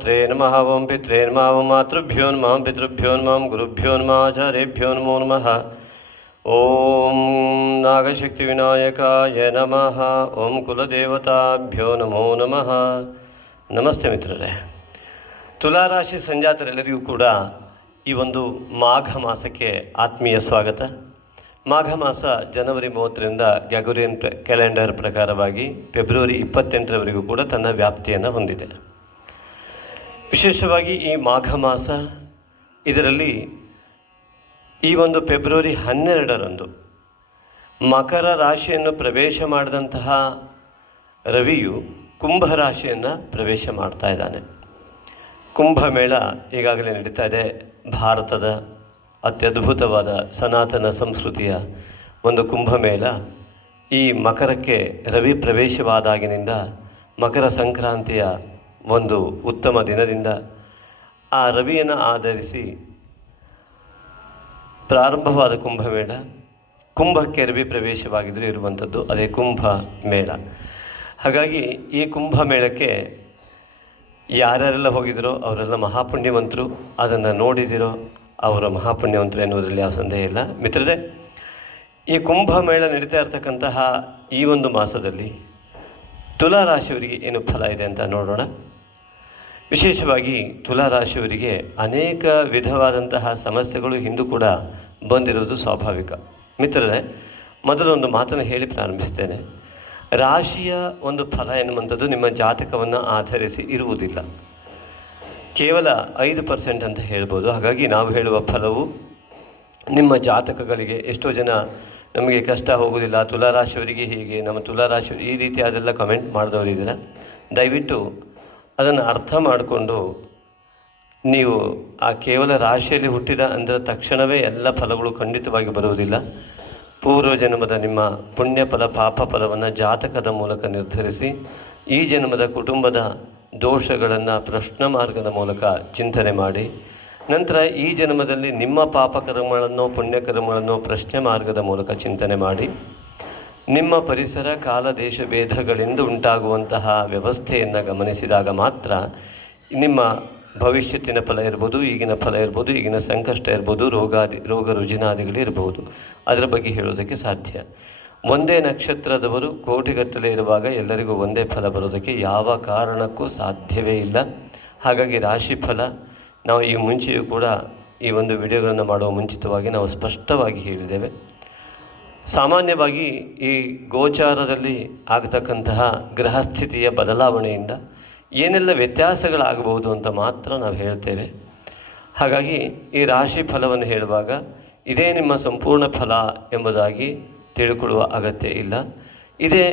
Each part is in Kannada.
ಮಾತ್ರೇ ನಮಃ. ಓಂ ಪಿತ್ರೇ ನಮಃ. ಓಂ ಮಾತೃಭ್ಯೋ ನಮಃ. ಪಿತೃಭ್ಯೋ ನಮಃ. ಗುರುಭ್ಯೋ ನಮಃ. ಆಚಾರ್ಯೇಭ್ಯೋ ನಮೋ ನಮಃ. ಓಂ ನಾಗಶಕ್ತಿ ವಿನಾಯಕಾಯ ನಮಃ. ಓಂ ಕುಲದೇವತಾಭ್ಯೋ ನಮೋ ನಮಃ. ನಮಸ್ತೆ ಮಿತ್ರರೇ. ತುಲಾರಾಶಿ ಸಂಜಾತರೆಲ್ಲರಿಗೂ ಕೂಡ ಈ ಒಂದು ಮಾಘ ಮಾಸಕ್ಕೆ ಆತ್ಮೀಯ ಸ್ವಾಗತ. ಮಾಘ ಮಾಸ ಜನವರಿ 30ರಿಂದ ಗ್ಯಾಗೋರಿಯನ್ ಕ್ಯಾಲೆಂಡರ್ ಪ್ರಕಾರವಾಗಿ ಫೆಬ್ರವರಿ 28ರವರೆಗೂ ಕೂಡ ತನ್ನ ವ್ಯಾಪ್ತಿಯನ್ನು ಹೊಂದಿದೆ. ವಿಶೇಷವಾಗಿ ಈ ಮಾಘ ಮಾಸ ಇದರಲ್ಲಿ ಈ ಒಂದು ಫೆಬ್ರವರಿ 12ರಂದು ಮಕರ ರಾಶಿಯನ್ನು ಪ್ರವೇಶ ಮಾಡಿದಂತಹ ರವಿಯು ಕುಂಭ ರಾಶಿಯನ್ನು ಪ್ರವೇಶ ಮಾಡ್ತಾ ಇದ್ದಾನೆ. ಕುಂಭಮೇಳ ಈಗಾಗಲೇ ನಡೀತಾ ಇದೆ. ಭಾರತದ ಅತ್ಯದ್ಭುತವಾದ ಸನಾತನ ಸಂಸ್ಕೃತಿಯ ಒಂದು ಕುಂಭಮೇಳ ಈ ಮಕರಕ್ಕೆ ರವಿ ಪ್ರವೇಶವಾದಾಗಿನಿಂದ ಮಕರ ಸಂಕ್ರಾಂತಿಯ ಒಂದು ಉತ್ತಮ ದಿನದಿಂದ ಆ ರವಿಯನ್ನು ಆಧರಿಸಿ ಪ್ರಾರಂಭವಾದ ಕುಂಭಮೇಳ ಕುಂಭಕ್ಕೆ ರವಿ ಪ್ರವೇಶವಾಗಿದ್ದರೂ ಇರುವಂಥದ್ದು ಅದೇ ಕುಂಭ ಮೇಳ. ಹಾಗಾಗಿ ಈ ಕುಂಭಮೇಳಕ್ಕೆ ಯಾರ್ಯಾರೆಲ್ಲ ಹೋಗಿದ್ರೋ ಅವರೆಲ್ಲ ಮಹಾಪುಣ್ಯವಂತರು, ಅದನ್ನು ನೋಡಿದಿರೋ ಅವರ ಮಹಾಪುಣ್ಯವಂತರು ಎನ್ನುವುದರಲ್ಲಿ ಯಾವ ಸಂದೇಹ ಇಲ್ಲ. ಮಿತ್ರರೇ, ಈ ಕುಂಭಮೇಳ ನಡೀತಾ ಇರತಕ್ಕಂತಹ ಈ ಒಂದು ಮಾಸದಲ್ಲಿ ತುಲಾರಾಶಿಯವರಿಗೆ ಏನು ಫಲ ಇದೆ ಅಂತ ನೋಡೋಣ. ವಿಶೇಷವಾಗಿ ತುಲಾರಾಶಿಯವರಿಗೆ ಅನೇಕ ವಿಧವಾದಂತಹ ಸಮಸ್ಯೆಗಳು ಹಿಂದೂ ಕೂಡ ಬಂದಿರುವುದು ಸ್ವಾಭಾವಿಕ. ಮಿತ್ರರೇ, ಮೊದಲೊಂದು ಮಾತನ್ನು ಹೇಳಿ ಪ್ರಾರಂಭಿಸ್ತೇನೆ. ರಾಶಿಯ ಒಂದು ಫಲ ಎನ್ನುವಂಥದ್ದು ನಿಮ್ಮ ಜಾತಕವನ್ನು ಆಧರಿಸಿ ಇರುವುದಿಲ್ಲ, ಕೇವಲ 5% ಅಂತ ಹೇಳ್ಬೋದು. ಹಾಗಾಗಿ ನಾವು ಹೇಳುವ ಫಲವು ನಿಮ್ಮ ಜಾತಕಗಳಿಗೆ ಎಷ್ಟೋ ಜನ ನಮಗೆ ಕಷ್ಟ ಹೋಗೋದಿಲ್ಲ, ತುಲಾರಾಶಿಯವರಿಗೆ ಹೀಗೆ, ನಮ್ಮ ತುಲಾರಾಶಿ ಈ ರೀತಿ ಅದೆಲ್ಲ ಕಮೆಂಟ್ ಮಾಡಿದವರಿದ್ದೀರ. ದಯವಿಟ್ಟು ಅದನ್ನು ಅರ್ಥ ಮಾಡಿಕೊಂಡು ನೀವು ಆ ಕೇವಲ ರಾಶಿಯಲ್ಲಿ ಹುಟ್ಟಿದ ಅಂದರೆ ತಕ್ಷಣವೇ ಎಲ್ಲ ಫಲಗಳು ಖಂಡಿತವಾಗಿ ಬರುವುದಿಲ್ಲ. ಪೂರ್ವ ಜನ್ಮದ ನಿಮ್ಮ ಪುಣ್ಯ ಫಲ ಪಾಪ ಫಲವನ್ನು ಜಾತಕದ ಮೂಲಕ ನಿರ್ಧರಿಸಿ ಈ ಜನ್ಮದ ಕುಟುಂಬದ ದೋಷಗಳನ್ನು ಪ್ರಶ್ನ ಮಾರ್ಗದ ಮೂಲಕ ಚಿಂತನೆ ಮಾಡಿ ನಂತರ ಈ ಜನ್ಮದಲ್ಲಿ ನಿಮ್ಮ ಪಾಪಕರ್ಮಗಳನ್ನು ಪುಣ್ಯಕರ್ಮಗಳನ್ನು ಪ್ರಶ್ನೆ ಮಾರ್ಗದ ಮೂಲಕ ಚಿಂತನೆ ಮಾಡಿ ನಿಮ್ಮ ಪರಿಸರ ಕಾಲ ದೇಶ ಭೇದಗಳಿಂದ ಉಂಟಾಗುವಂತಹ ವ್ಯವಸ್ಥೆಯನ್ನು ಗಮನಿಸಿದಾಗ ಮಾತ್ರ ನಿಮ್ಮ ಭವಿಷ್ಯತ್ತಿನ ಫಲ ಇರ್ಬೋದು, ಈಗಿನ ಫಲ ಇರ್ಬೋದು, ಈಗಿನ ಸಂಕಷ್ಟ ಇರ್ಬೋದು, ರೋಗ ರುಜಿನಾದಿಗಳಿರ್ಬೋದು, ಅದರ ಬಗ್ಗೆ ಹೇಳೋದಕ್ಕೆ ಸಾಧ್ಯ. ಒಂದೇ ನಕ್ಷತ್ರದವರು ಕೋಟಿಗಟ್ಟಲೆ ಇರುವಾಗ ಎಲ್ಲರಿಗೂ ಒಂದೇ ಫಲ ಬರೋದಕ್ಕೆ ಯಾವ ಕಾರಣಕ್ಕೂ ಸಾಧ್ಯವೇ ಇಲ್ಲ. ಹಾಗಾಗಿ ರಾಶಿ ಫಲ ನಾವು ಈ ಮುಂಚೆಯೂ ಕೂಡ ಈ ಒಂದು ವಿಡಿಯೋಗಳನ್ನು ಮಾಡುವ ಮುಂಚಿತವಾಗಿ ನಾವು ಸ್ಪಷ್ಟವಾಗಿ ಹೇಳಿದ್ದೇವೆ. ಸಾಮಾನ್ಯವಾಗಿ ಈ ಗೋಚಾರದಲ್ಲಿ ಆಗತಕ್ಕಂತಹ ಗ್ರಹಸ್ಥಿತಿಯ ಬದಲಾವಣೆಯಿಂದ ಏನೆಲ್ಲ ವ್ಯತ್ಯಾಸಗಳಾಗಬಹುದು ಅಂತ ಮಾತ್ರ ನಾವು ಹೇಳ್ತೇವೆ. ಹಾಗಾಗಿ ಈ ರಾಶಿ ಫಲವನ್ನು ಹೇಳುವಾಗ ಇದೇ ನಿಮ್ಮ ಸಂಪೂರ್ಣ ಫಲ ಎಂಬುದಾಗಿ ತಿಳ್ಕೊಳ್ಳುವ ಅಗತ್ಯ ಇಲ್ಲ. ಇದೇ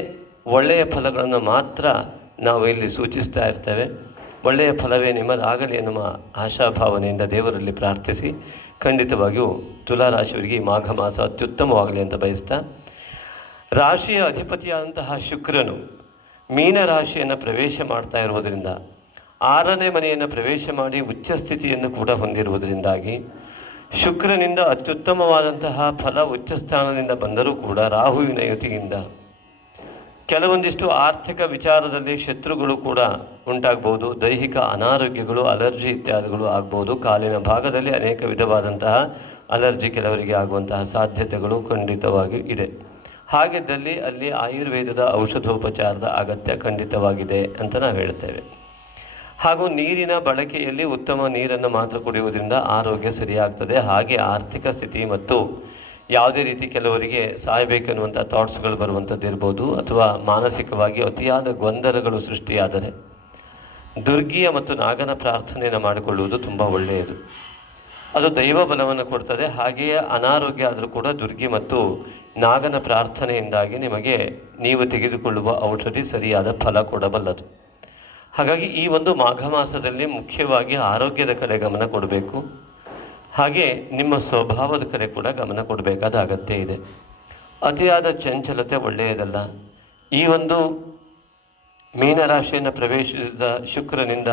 ಒಳ್ಳೆಯ ಫಲಗಳನ್ನು ಮಾತ್ರ ನಾವು ಇಲ್ಲಿ ಸೂಚಿಸ್ತಾ ಇರ್ತೇವೆ. ಒಳ್ಳೆಯ ಫಲವೇ ನಿಮ್ಮದಾಗಲಿ ಎನ್ನುವ ಆಶಾಭಾವನೆಯಿಂದ ದೇವರಲ್ಲಿ ಪ್ರಾರ್ಥಿಸಿ ಖಂಡಿತವಾಗಿಯೂ ತುಲಾರಾಶಿಯವರಿಗೆ ಮಾಘ ಮಾಸ ಅತ್ಯುತ್ತಮವಾಗಲಿ ಅಂತ ಬಯಸ್ತಾ, ರಾಶಿಯ ಅಧಿಪತಿಯಾದಂತಹ ಶುಕ್ರನು ಮೀನ ರಾಶಿಯನ್ನು ಪ್ರವೇಶ ಮಾಡ್ತಾ ಇರುವುದರಿಂದ 6ನೇ ಮನೆಯನ್ನು ಪ್ರವೇಶ ಮಾಡಿ ಉಚ್ಚ ಸ್ಥಿತಿಯನ್ನು ಕೂಡ ಹೊಂದಿರುವುದರಿಂದಾಗಿ ಶುಕ್ರನಿಂದ ಅತ್ಯುತ್ತಮವಾದಂತಹ ಫಲ ಉಚ್ಚ ಸ್ಥಾನದಿಂದ ಬಂದರೂ ಕೂಡ ರಾಹುವಿನ ಯುತಿಯಿಂದ ಕೆಲವೊಂದಿಷ್ಟು ಆರ್ಥಿಕ ವಿಚಾರದಲ್ಲಿ ಶತ್ರುಗಳು ಕೂಡ ಉಂಟಾಗ್ಬೋದು. ದೈಹಿಕ ಅನಾರೋಗ್ಯಗಳು, ಅಲರ್ಜಿ ಇತ್ಯಾದಿಗಳು ಆಗ್ಬೋದು. ಕಾಲಿನ ಭಾಗದಲ್ಲಿ ಅನೇಕ ವಿಧವಾದಂತಹ ಅಲರ್ಜಿ ಕೆಲವರಿಗೆ ಆಗುವಂತಹ ಸಾಧ್ಯತೆಗಳು ಖಂಡಿತವಾಗಿ ಇದೆ. ಹಾಗಿದ್ದಲ್ಲಿ ಅಲ್ಲಿ ಆಯುರ್ವೇದದ ಔಷಧೋಪಚಾರದ ಅಗತ್ಯ ಖಂಡಿತವಾಗಿದೆ ಅಂತ ನಾವು ಹೇಳ್ತೇವೆ. ಹಾಗೂ ನೀರಿನ ಬಳಕೆಯಲ್ಲಿ ಉತ್ತಮ ನೀರನ್ನು ಮಾತ್ರ ಕುಡಿಯುವುದರಿಂದ ಆರೋಗ್ಯ ಸರಿಯಾಗ್ತದೆ. ಹಾಗೆ ಆರ್ಥಿಕ ಸ್ಥಿತಿ ಮತ್ತು ಯಾವುದೇ ರೀತಿ ಕೆಲವರಿಗೆ ಸಾಯಬೇಕೆನ್ನುವಂಥ ಥಾಟ್ಸ್ಗಳು ಬರುವಂಥದ್ದು ಇರ್ಬೋದು, ಅಥವಾ ಮಾನಸಿಕವಾಗಿ ಅತಿಯಾದ ಗೊಂದಲಗಳು ಸೃಷ್ಟಿಯಾದರೆ ದುರ್ಗಿಯ ಮತ್ತು ನಾಗನ ಪ್ರಾರ್ಥನೆಯನ್ನು ಮಾಡಿಕೊಳ್ಳುವುದು ತುಂಬ ಒಳ್ಳೆಯದು. ಅದು ದೈವ ಬಲವನ್ನು ಕೊಡ್ತದೆ. ಹಾಗೆಯೇ ಅನಾರೋಗ್ಯ ಆದರೂ ಕೂಡ ದುರ್ಗಿ ಮತ್ತು ನಾಗನ ಪ್ರಾರ್ಥನೆಯಿಂದಾಗಿ ನಿಮಗೆ ನೀವು ತೆಗೆದುಕೊಳ್ಳುವ ಔಷಧಿ ಸರಿಯಾದ ಫಲ ಕೊಡಬಲ್ಲದು. ಹಾಗಾಗಿ ಈ ಒಂದು ಮಾಘ ಮಾಸದಲ್ಲಿ ಮುಖ್ಯವಾಗಿ ಆರೋಗ್ಯದ ಕಡೆ ಗಮನ ಕೊಡಬೇಕು. ಹಾಗೆ ನಿಮ್ಮ ಸ್ವಭಾವದ ಕಡೆ ಕೂಡ ಗಮನ ಕೊಡಬೇಕಾದ ಅಗತ್ಯ ಇದೆ. ಅತಿಯಾದ ಚಂಚಲತೆ ಒಳ್ಳೆಯದಲ್ಲ. ಈ ಒಂದು ಮೀನರಾಶಿಯನ್ನು ಪ್ರವೇಶಿಸಿದ ಶುಕ್ರನಿಂದ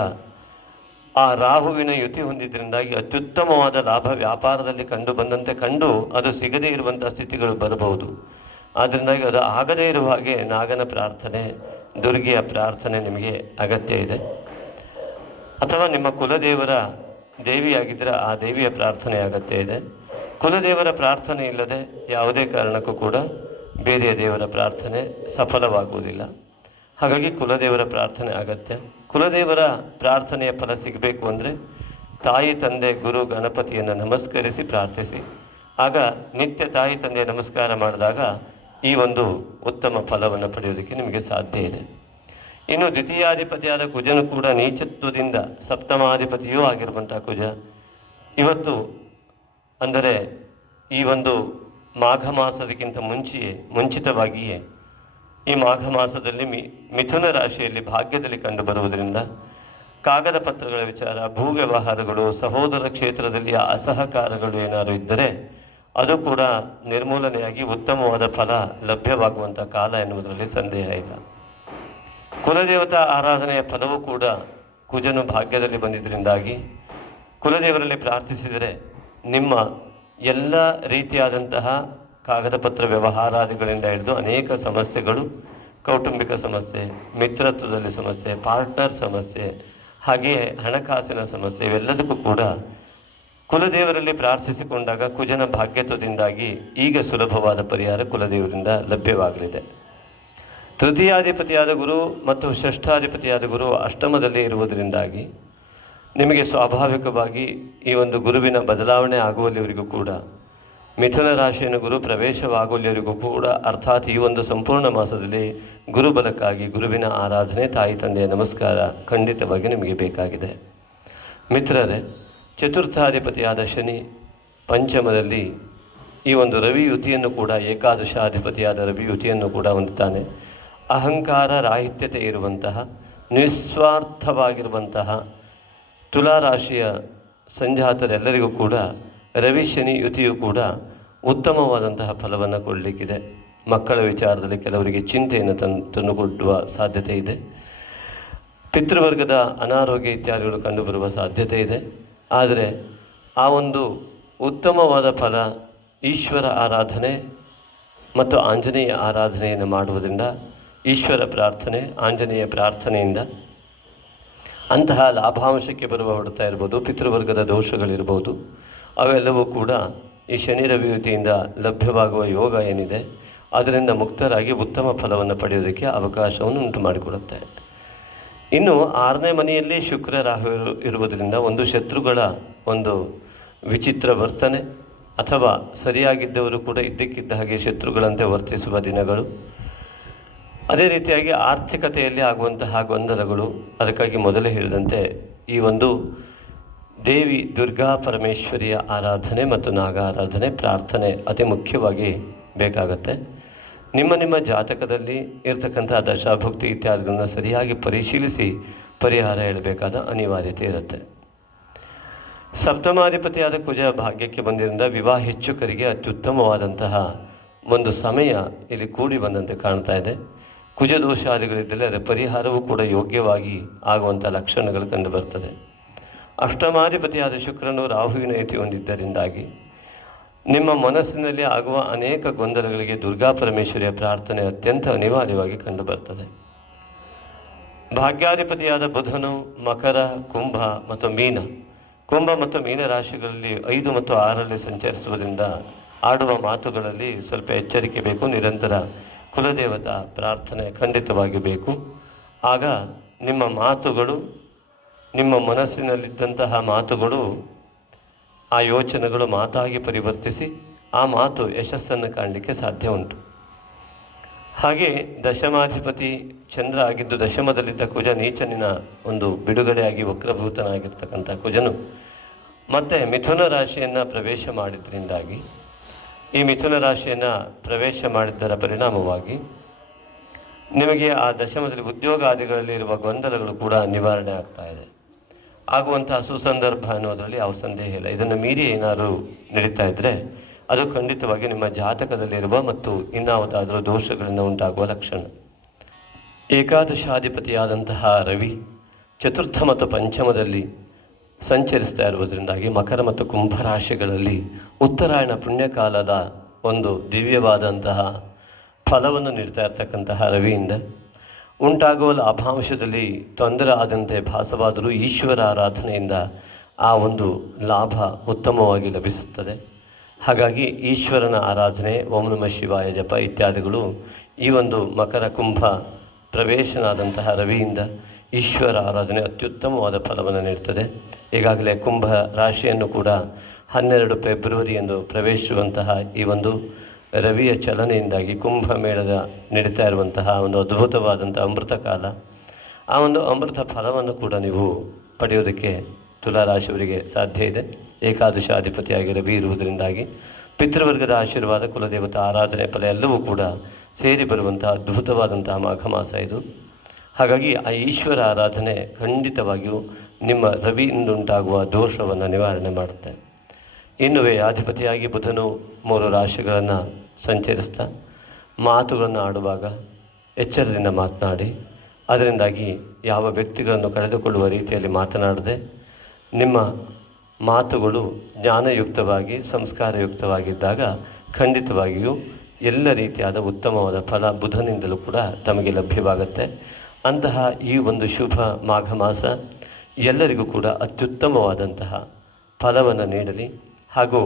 ಆ ರಾಹುವಿನ ಯುತಿ ಹೊಂದಿದ್ದರಿಂದಾಗಿ ಅತ್ಯುತ್ತಮವಾದ ಲಾಭ ವ್ಯಾಪಾರದಲ್ಲಿ ಕಂಡು ಅದು ಸಿಗದೇ ಇರುವಂಥ ಸ್ಥಿತಿಗಳು ಬರಬಹುದು. ಆದ್ದರಿಂದಾಗಿ ಅದು ಆಗದೇ ಇರುವ ಹಾಗೆ ನಾಗನ ಪ್ರಾರ್ಥನೆ, ದುರ್ಗೆಯ ಪ್ರಾರ್ಥನೆ ನಿಮಗೆ ಅಗತ್ಯ ಇದೆ. ಅಥವಾ ನಿಮ್ಮ ಕುಲದೇವರ ದೇವಿಯಾಗಿದ್ದರೆ ಆ ದೇವಿಯ ಪ್ರಾರ್ಥನೆ ಅಗತ್ಯ ಇದೆ. ಕುಲದೇವರ ಪ್ರಾರ್ಥನೆ ಇಲ್ಲದೆ ಯಾವುದೇ ಕಾರಣಕ್ಕೂ ಕೂಡ ಬೇರೆಯ ದೇವರ ಪ್ರಾರ್ಥನೆ ಸಫಲವಾಗುವುದಿಲ್ಲ. ಹಾಗಾಗಿ ಕುಲದೇವರ ಪ್ರಾರ್ಥನೆ ಅಗತ್ಯ. ಕುಲದೇವರ ಪ್ರಾರ್ಥನೆಯ ಫಲ ಸಿಗಬೇಕು ಅಂದರೆ ತಾಯಿ ತಂದೆ ಗುರು ಗಣಪತಿಯನ್ನು ನಮಸ್ಕರಿಸಿ ಪ್ರಾರ್ಥಿಸಿ. ಆಗ ನಿತ್ಯ ತಾಯಿ ತಂದೆಯ ನಮಸ್ಕಾರ ಮಾಡಿದಾಗ ಈ ಒಂದು ಉತ್ತಮ ಫಲವನ್ನು ಪಡೆಯೋದಕ್ಕೆ ನಿಮಗೆ ಸಾಧ್ಯ ಇದೆ. ಇನ್ನು ದ್ವಿತೀಯಾಧಿಪತಿಯಾದ ಕುಜನು ಕೂಡ ನೀಚತ್ವದಿಂದ ಸಪ್ತಮಾಧಿಪತಿಯೂ ಆಗಿರುವಂಥ ಕುಜ ಇವತ್ತು ಅಂದರೆ ಈ ಒಂದು ಮಾಘ ಮಾಸದಕ್ಕಿಂತ ಮುಂಚಿತವಾಗಿಯೇ ಈ ಮಾಘ ಮಾಸದಲ್ಲಿ ಮಿಥುನ ರಾಶಿಯಲ್ಲಿ ಭಾಗ್ಯದಲ್ಲಿ ಕಂಡು ಬರುವುದರಿಂದ ಕಾಗದ ಪತ್ರಗಳ ವಿಚಾರ, ಭೂ ವ್ಯವಹಾರಗಳು, ಸಹೋದರ ಕ್ಷೇತ್ರದಲ್ಲಿ ಅಸಹಕಾರಗಳು ಏನಾದರೂ ಇದ್ದರೆ ಅದು ಕೂಡ ನಿರ್ಮೂಲನೆಯಾಗಿ ಉತ್ತಮವಾದ ಫಲ ಲಭ್ಯವಾಗುವಂಥ ಕಾಲ ಎನ್ನುವುದರಲ್ಲಿ ಸಂದೇಹ ಇಲ್ಲ. ಕುಲದೇವತಾ ಆರಾಧನೆಯ ಫಲವೂ ಕೂಡ ಕುಜನು ಭಾಗ್ಯದಲ್ಲಿ ಬಂದಿದ್ದರಿಂದಾಗಿ ಕುಲದೇವರಲ್ಲಿ ಪ್ರಾರ್ಥಿಸಿದರೆ ನಿಮ್ಮ ಎಲ್ಲ ರೀತಿಯಾದಂತಹ ಕಾಗದ ಪತ್ರ ವ್ಯವಹಾರಾದಿಗಳಿಂದ ಹಿಡಿದು ಅನೇಕ ಸಮಸ್ಯೆಗಳು, ಕೌಟುಂಬಿಕ ಸಮಸ್ಯೆ, ಮಿತ್ರತ್ವದಲ್ಲಿ ಸಮಸ್ಯೆ, ಪಾರ್ಟ್ನರ್ ಸಮಸ್ಯೆ, ಹಾಗೆಯೇ ಹಣಕಾಸಿನ ಸಮಸ್ಯೆ ಇವೆಲ್ಲದಕ್ಕೂ ಕೂಡ ಕುಲದೇವರಲ್ಲಿ ಪ್ರಾರ್ಥಿಸಿಕೊಂಡಾಗ ಕುಜನ ಭಾಗ್ಯತ್ವದಿಂದಾಗಿ ಈಗ ಸುಲಭವಾದ ಪರಿಹಾರ ಕುಲದೇವರಿಂದ ಲಭ್ಯವಾಗಲಿದೆ. ತೃತೀಯಾಧಿಪತಿಯಾದ ಗುರು ಮತ್ತು ಷಷ್ಠಾಧಿಪತಿಯಾದ ಗುರು ಅಷ್ಟಮದಲ್ಲಿ ಇರುವುದರಿಂದಾಗಿ ನಿಮಗೆ ಸ್ವಾಭಾವಿಕವಾಗಿ ಈ ಒಂದು ಗುರುವಿನ ಬದಲಾವಣೆ ಆಗುವಲ್ಲಿವರೆಗೂ ಕೂಡ ಮಿಥುನ ರಾಶಿಯನ್ನು ಗುರು ಪ್ರವೇಶವಾಗುವಲ್ಲಿವರೆಗೂ ಕೂಡ ಅರ್ಥಾತ್ ಈ ಒಂದು ಸಂಪೂರ್ಣ ಮಾಸದಲ್ಲಿ ಗುರುಬಲಕ್ಕಾಗಿ ಗುರುವಿನ ಆರಾಧನೆ, ತಾಯಿ ತಂದೆಯ ನಮಸ್ಕಾರ ಖಂಡಿತವಾಗಿ ನಿಮಗೆ ಬೇಕಾಗಿದೆ. ಮಿತ್ರರೇ, ಚತುರ್ಥಾಧಿಪತಿಯಾದ ಶನಿ ಪಂಚಮದಲ್ಲಿ ಈ ಒಂದು ರವಿ ಯುತಿಯನ್ನು ಕೂಡ ಏಕಾದಶಾಧಿಪತಿಯಾದ ರವಿ ಯುತಿಯನ್ನು ಕೂಡ ಹೊಂದುತ್ತಾನೆ. ಅಹಂಕಾರ ರಾಹಿತ್ಯತೆ ಇರುವಂತಹ ನಿಸ್ವಾರ್ಥವಾಗಿರುವಂತಹ ತುಲಾರಾಶಿಯ ಸಂಜಾತರೆಲ್ಲರಿಗೂ ಕೂಡ ರವಿ ಶನಿ ಯುತಿಯು ಕೂಡ ಉತ್ತಮವಾದಂತಹ ಫಲವನ್ನು ಕೊಡಲಿಕ್ಕಿದೆ. ಮಕ್ಕಳ ವಿಚಾರದಲ್ಲಿ ಕೆಲವರಿಗೆ ಚಿಂತೆಯನ್ನು ತಂದುಕೊಡುವ ಸಾಧ್ಯತೆ ಇದೆ. ಪಿತೃವರ್ಗದ ಅನಾರೋಗ್ಯ ಇತ್ಯಾದಿಗಳು ಕಂಡುಬರುವ ಸಾಧ್ಯತೆ ಇದೆ. ಆದರೆ ಆ ಒಂದು ಉತ್ತಮವಾದ ಫಲ ಈಶ್ವರ ಆರಾಧನೆ ಮತ್ತು ಆಂಜನೇಯ ಆರಾಧನೆಯನ್ನು ಮಾಡುವುದರಿಂದ, ಈಶ್ವರ ಪ್ರಾರ್ಥನೆ, ಆಂಜನೇಯ ಪ್ರಾರ್ಥನೆಯಿಂದ ಅಂತಹ ಲಾಭಾಂಶಕ್ಕೆ ಬರುವ ಹೊಡೆತ ಇರ್ಬೋದು, ಪಿತೃವರ್ಗದ ದೋಷಗಳಿರ್ಬೋದು, ಅವೆಲ್ಲವೂ ಕೂಡ ಈ ಶನಿ ರವಿಯುತಿಯಿಂದ ಲಭ್ಯವಾಗುವ ಯೋಗ ಏನಿದೆ ಅದರಿಂದ ಮುಕ್ತರಾಗಿ ಉತ್ತಮ ಫಲವನ್ನು ಪಡೆಯೋದಕ್ಕೆ ಅವಕಾಶವನ್ನು ಉಂಟು ಮಾಡಿಕೊಡುತ್ತೆ. ಇನ್ನು 6ನೇ ಮನೆಯಲ್ಲಿ ಶುಕ್ರ ರಾಹು ಇರುವುದರಿಂದ ಒಂದು ಶತ್ರುಗಳ ಒಂದು ವಿಚಿತ್ರ ವರ್ತನೆ ಅಥವಾ ಸರಿಯಾಗಿದ್ದವರು ಕೂಡ ಇದ್ದಕ್ಕಿದ್ದ ಹಾಗೆ ಶತ್ರುಗಳಂತೆ ವರ್ತಿಸುವ ದಿನಗಳು, ಅದೇ ರೀತಿಯಾಗಿ ಆರ್ಥಿಕತೆಯಲ್ಲಿ ಆಗುವಂತಹ ಗೊಂದಲಗಳು. ಅದಕ್ಕಾಗಿ ಮೊದಲೇ ಹೇಳಿದಂತೆ ಈ ಒಂದು ದೇವಿ ದುರ್ಗಾ ಪರಮೇಶ್ವರಿಯ ಆರಾಧನೆ ಮತ್ತು ನಾಗ ಆರಾಧನೆ ಪ್ರಾರ್ಥನೆ ಅತಿ ಮುಖ್ಯವಾಗಿ ಬೇಕಾಗತ್ತೆ. ನಿಮ್ಮ ಜಾತಕದಲ್ಲಿ ಇರತಕ್ಕಂಥ ದಶಾಭುಕ್ತಿ ಇತ್ಯಾದಿಗಳನ್ನ ಸರಿಯಾಗಿ ಪರಿಶೀಲಿಸಿ ಪರಿಹಾರ ಹೇಳಬೇಕಾದ ಅನಿವಾರ್ಯತೆ ಇರುತ್ತೆ. ಸಪ್ತಮಾಧಿಪತಿಯಾದ ಕುಜ ಭಾಗ್ಯಕ್ಕೆ ಬಂದಿದ್ದರಿಂದ ವಿವಾಹ ಹೆಚ್ಚುಕರಿಗೆ ಅತ್ಯುತ್ತಮವಾದಂತಹ ಒಂದು ಸಮಯ ಇಲ್ಲಿ ಕೂಡಿ ಬಂದಂತೆ ಕಾಣ್ತಾ ಇದೆ. ಕುಜ ದೋಷಾದಿಗಳಿದ್ದಲ್ಲಿ ಅದರ ಪರಿಹಾರವೂ ಕೂಡ ಯೋಗ್ಯವಾಗಿ ಆಗುವಂಥ ಲಕ್ಷಣಗಳು ಕಂಡುಬರ್ತದೆ. ಅಷ್ಟಮಾಧಿಪತಿಯಾದ ಶುಕ್ರನು ರಾಹುವಿನ ಯುತಿ ಹೊಂದಿದ್ದರಿಂದಾಗಿ ನಿಮ್ಮ ಮನಸ್ಸಿನಲ್ಲಿ ಆಗುವ ಅನೇಕ ಗೊಂದಲಗಳಿಗೆ ದುರ್ಗಾ ಪರಮೇಶ್ವರಿಯ ಪ್ರಾರ್ಥನೆ ಅತ್ಯಂತ ಅನಿವಾರ್ಯವಾಗಿ ಕಂಡುಬರ್ತದೆ. ಭಾಗ್ಯಾಧಿಪತಿಯಾದ ಬುಧನು ಮಕರ, ಕುಂಭ ಮತ್ತು ಮೀನ ರಾಶಿಗಳಲ್ಲಿ 5 ಮತ್ತು 6ರಲ್ಲಿ ಸಂಚರಿಸುವುದರಿಂದ ಆಡುವ ಮಾತುಗಳಲ್ಲಿ ಸ್ವಲ್ಪ ಎಚ್ಚರಿಕೆ ಬೇಕು. ನಿರಂತರ ಕುಲದೇವತಾ ಪ್ರಾರ್ಥನೆ ಖಂಡಿತವಾಗಿ ಬೇಕು. ಆಗ ನಿಮ್ಮ ಮಾತುಗಳು, ನಿಮ್ಮ ಮನಸ್ಸಿನಲ್ಲಿದ್ದಂತಹ ಮಾತುಗಳು, ಆ ಯೋಚನೆಗಳು ಮಾತಾಗಿ ಪರಿವರ್ತಿಸಿ ಆ ಮಾತು ಯಶಸ್ಸನ್ನು ಕಾಣಲಿಕ್ಕೆ ಸಾಧ್ಯ ಉಂಟು. ಹಾಗೆ ದಶಮಾಧಿಪತಿ ಚಂದ್ರ ಆಗಿದ್ದು ದಶಮದಲ್ಲಿದ್ದ ಕುಜ ನೀಚನಿನ ಒಂದು ಬಿಡುಗಡೆಯಾಗಿ ವಕ್ರಭೂತನಾಗಿರ್ತಕ್ಕಂಥ ಕುಜನು ಮತ್ತೆ ಮಿಥುನ ರಾಶಿಯನ್ನು ಪ್ರವೇಶ ಮಾಡಿದ್ರಿಂದಾಗಿ ಈ ಮಿಥುನ ರಾಶಿಯನ್ನು ಪ್ರವೇಶ ಮಾಡಿದ್ದರ ಪರಿಣಾಮವಾಗಿ ನಿಮಗೆ ಆ ದಶಮದಲ್ಲಿ ಉದ್ಯೋಗಾದಿಗಳಲ್ಲಿ ಇರುವ ಗೊಂದಲಗಳು ಕೂಡ ನಿವಾರಣೆ ಆಗ್ತಾ ಇದೆ. ಆಗುವಂತಹ ಸುಸಂದರ್ಭ ಅನ್ನೋದರಲ್ಲಿ ಯಾವ ಸಂದೇಹ ಇಲ್ಲ. ಇದನ್ನು ಮೀರಿ ಏನಾದರೂ ನಡೀತಾ ಇದ್ದರೆ ಅದು ಖಂಡಿತವಾಗಿ ನಿಮ್ಮ ಜಾತಕದಲ್ಲಿರುವ ಮತ್ತು ಇನ್ನಾವುದಾದರೂ ದೋಷಗಳಿಂದ ಉಂಟಾಗುವ ಲಕ್ಷಣ. ಏಕಾದಶಾಧಿಪತಿಯಾದಂತಹ ರವಿ ಚತುರ್ಥ ಮತ್ತು ಪಂಚಮದಲ್ಲಿ ಸಂಚರಿಸ್ತಾ ಇರುವುದರಿಂದಾಗಿ ಮಕರ ಮತ್ತು ಕುಂಭರಾಶಿಗಳಲ್ಲಿ ಉತ್ತರಾಯಣ ಪುಣ್ಯಕಾಲದ ಒಂದು ದಿವ್ಯವಾದಂತಹ ಫಲವನ್ನು ನೀಡ್ತಾ ಇರ್ತಕ್ಕಂತಹ ರವಿಯಿಂದ ಉಂಟಾಗುವ ಲಾಭಾಂಶದಲ್ಲಿ ತೊಂದರೆ ಆದಂತೆ ಭಾಸವಾದರೂ ಈಶ್ವರ ಆರಾಧನೆಯಿಂದ ಆ ಒಂದು ಲಾಭ ಉತ್ತಮವಾಗಿ ಲಭಿಸುತ್ತದೆ. ಹಾಗಾಗಿ ಈಶ್ವರನ ಆರಾಧನೆ, ಓಂ ನಮಃ ಶಿವಾಯ ಜಪ ಇತ್ಯಾದಿಗಳು ಈ ಒಂದು ಮಕರ ಕುಂಭ ಪ್ರವೇಶನಾದಂತಹ ರವಿಯಿಂದ ಈಶ್ವರ ಆರಾಧನೆ ಅತ್ಯುತ್ತಮವಾದ ಫಲವನ್ನು ನೀಡುತ್ತದೆ. ಈಗಾಗಲೇ ಕುಂಭ ರಾಶಿಯನ್ನು ಕೂಡ 12 ಫೆಬ್ರವರಿಯಂದು ಪ್ರವೇಶಿಸುವಂತಹ ಈ ಒಂದು ರವಿಯ ಚಲನೆಯಿಂದಾಗಿ ಕುಂಭಮೇಳದ ನಡೀತಾ ಇರುವಂತಹ ಒಂದು ಅದ್ಭುತವಾದಂಥ ಅಮೃತ ಕಾಲ. ಆ ಒಂದು ಅಮೃತ ಫಲವನ್ನು ಕೂಡ ನೀವು ಪಡೆಯೋದಕ್ಕೆ ತುಲಾರಾಶಿಯವರಿಗೆ ಸಾಧ್ಯ ಇದೆ. ಏಕಾದಶಾಧಿಪತಿಯಾಗಿ ರವಿ ಇರುವುದರಿಂದಾಗಿ ಪಿತೃವರ್ಗದ ಆಶೀರ್ವಾದ, ಕುಲದೇವತಾ ಆರಾಧನೆ ಫಲ ಎಲ್ಲವೂ ಕೂಡ ಸೇರಿ ಬರುವಂತಹ ಅದ್ಭುತವಾದಂತಹ ಮಾಘ ಮಾಸ ಇದು. ಹಾಗಾಗಿ ಆ ಈಶ್ವರ ಆರಾಧನೆ ಖಂಡಿತವಾಗಿಯೂ ನಿಮ್ಮ ರವಿಯಿಂದುಂಟಾಗುವ ದೋಷವನ್ನು ನಿವಾರಣೆ ಮಾಡುತ್ತೆ. ಇನ್ನುವೇ ಅಧಿಪತಿಯಾಗಿ ಬುಧನು 3 ರಾಶಿಗಳನ್ನು ಸಂಚರಿಸ್ತಾ ಮಾತುಗಳನ್ನು ಆಡುವಾಗ ಎಚ್ಚರದಿಂದ ಮಾತನಾಡಿ, ಅದರಿಂದಾಗಿ ಯಾವ ವ್ಯಕ್ತಿಗಳನ್ನು ಕಳೆದುಕೊಳ್ಳುವ ರೀತಿಯಲ್ಲಿ ಮಾತನಾಡದೆ ನಿಮ್ಮ ಮಾತುಗಳು ಜ್ಞಾನಯುಕ್ತವಾಗಿ ಸಂಸ್ಕಾರಯುಕ್ತವಾಗಿದ್ದಾಗ ಖಂಡಿತವಾಗಿಯೂ ಎಲ್ಲ ರೀತಿಯಾದ ಉತ್ತಮವಾದ ಫಲ ಬುಧನಿಂದಲೂ ಕೂಡ ತಮಗೆ ಲಭ್ಯವಾಗುತ್ತೆ. ಅಂತಹ ಈ ಒಂದು ಶುಭ ಮಾಘ ಮಾಸ ಎಲ್ಲರಿಗೂ ಕೂಡ ಅತ್ಯುತ್ತಮವಾದಂತಹ ಫಲವನ್ನು ನೀಡಲಿ. ಹಾಗೂ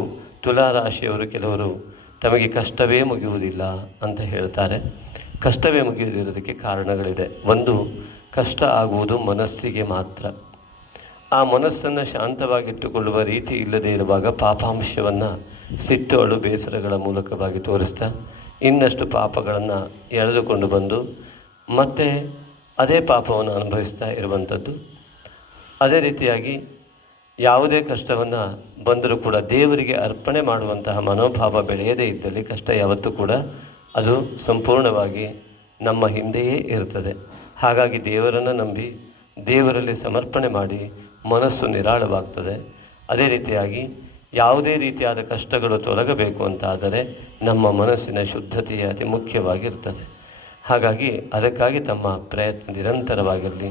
ತುಲಾರಾಶಿಯವರು ಕೆಲವರು ತಮಗೆ ಕಷ್ಟವೇ ಮುಗಿಯುವುದಿಲ್ಲ ಅಂತ ಹೇಳ್ತಾರೆ. ಕಷ್ಟವೇ ಮುಗಿಯುವುದಿರೋದಕ್ಕೆ ಕಾರಣಗಳಿದೆ. ಒಂದು, ಕಷ್ಟ ಆಗುವುದು ಮನಸ್ಸಿಗೆ ಮಾತ್ರ. ಆ ಮನಸ್ಸನ್ನು ಶಾಂತವಾಗಿಟ್ಟುಕೊಳ್ಳುವ ರೀತಿ ಇಲ್ಲದೇ ಇರುವಾಗ ಪಾಪಾಂಶವನ್ನು ಸಿಟ್ಟು, ಅಳು, ಬೇಸರಗಳ ಮೂಲಕವಾಗಿ ತೋರಿಸ್ತಾ ಇನ್ನಷ್ಟು ಪಾಪಗಳನ್ನು ಎಳೆದುಕೊಂಡು ಬಂದು ಮತ್ತೆ ಅದೇ ಪಾಪವನ್ನು ಅನುಭವಿಸ್ತಾ ಇರುವಂಥದ್ದು. ಅದೇ ರೀತಿಯಾಗಿ ಯಾವುದೇ ಕಷ್ಟವನ್ನು ಬಂದರೂ ಕೂಡ ದೇವರಿಗೆ ಅರ್ಪಣೆ ಮಾಡುವಂತಹ ಮನೋಭಾವ ಬೆಳೆಯದೇ ಇದ್ದಲ್ಲಿ ಕಷ್ಟ ಯಾವತ್ತೂ ಕೂಡ ಅದು ಸಂಪೂರ್ಣವಾಗಿ ನಮ್ಮ ಹಿಂದೆಯೇ ಇರುತ್ತದೆ. ಹಾಗಾಗಿ ದೇವರನ್ನು ನಂಬಿ ದೇವರಲ್ಲಿ ಸಮರ್ಪಣೆ ಮಾಡಿ ಮನಸ್ಸು ನಿರಾಳವಾಗ್ತದೆ. ಅದೇ ರೀತಿಯಾಗಿ ಯಾವುದೇ ರೀತಿಯಾದ ಕಷ್ಟಗಳು ತೊಲಗಬೇಕು ಅಂತಾದರೆ ನಮ್ಮ ಮನಸ್ಸಿನ ಶುದ್ಧತೆಯೇ ಅತಿ ಮುಖ್ಯವಾಗಿರ್ತದೆ. ಹಾಗಾಗಿ ಅದಕ್ಕಾಗಿ ತಮ್ಮ ಪ್ರಯತ್ನ ನಿರಂತರವಾಗಿರಲಿ.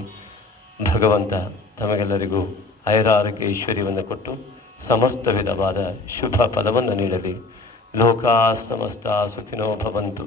ಭಗವಂತ ತಮಗೆಲ್ಲರಿಗೂ ಐರಾರೋಗ್ಯ ಐಶ್ವರ್ಯವನ್ನು ಕೊಟ್ಟು ಸಮಸ್ತ ವಿಧವಾದ ಶುಭ ಫಲವನ್ನು ನೀಡಲಿ. ಲೋಕಾ ಸಮಸ್ತ ಸುಖಿನೋ ಭವಂತು.